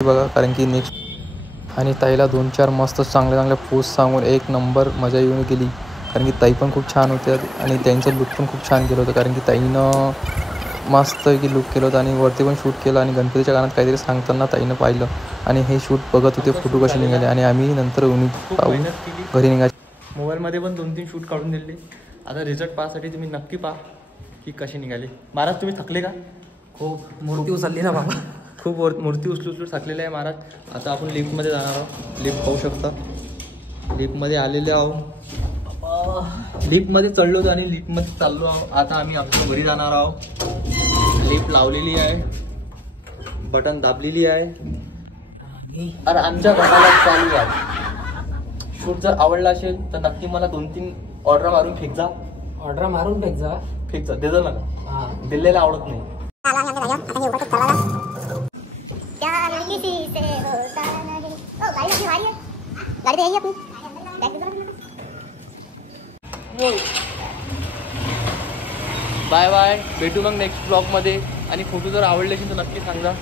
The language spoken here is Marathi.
बघा, कारण की नेक्स्ट आणि ताईला 2-4 मस्त चांगल्या पोस्ट सांगून एक नंबर मजा येऊन गेली. कारण की ताई पण खूप छान होत्या आणि त्यांचं लुक पण खूप छान केलं होतं. कारण की ताईनं मस्त की लुक केलं होतं आणि वरती पण शूट केलं आणि गणपतीच्या गाण्यात काहीतरी सांगताना ताईनं पाहिलं आणि हे शूट बघत होते फोटो कसे निघाले आणि आम्ही नंतर पाहून घरी निघायचे. मोबाईलमध्ये पण 2-3 शूट काढून दिले. आता रिझल्ट पाहण्यासाठी तुम्ही नक्की पहा की कसे निघाले. महाराज तुम्ही थकले का? खूप मूर्ती उचलली ना बाबा. खूप मूर्ती उचलून थकलेले आहे महाराज. आता आपण लिफ्टमध्ये जाणार आहोत. लिफ्ट पाहू शकता. लिफ्टमध्ये आलेले आहोत. लिफ्टमध्ये चढलो होतो आणि लिफ्टमध्ये चाललो आहोत. आता आम्ही आमच्या घरी जाणार आहोत. लिफ्ट लावलेली आहे, बटन दाबलेली आहे आणि आमच्या घराला चालू आहे. शूट जर आवडला असेल तर नक्की मला 2-3 ऑर्डर मारून फेक जा. ऑर्डर मारून फेक जा दे जा नका. दिलेला आवडत नाही. Bye bye. भेटू मग नेक्स्ट ब्लॉगमध्ये. आणि फोटो जर आवडले असेल तर नक्की सांगा.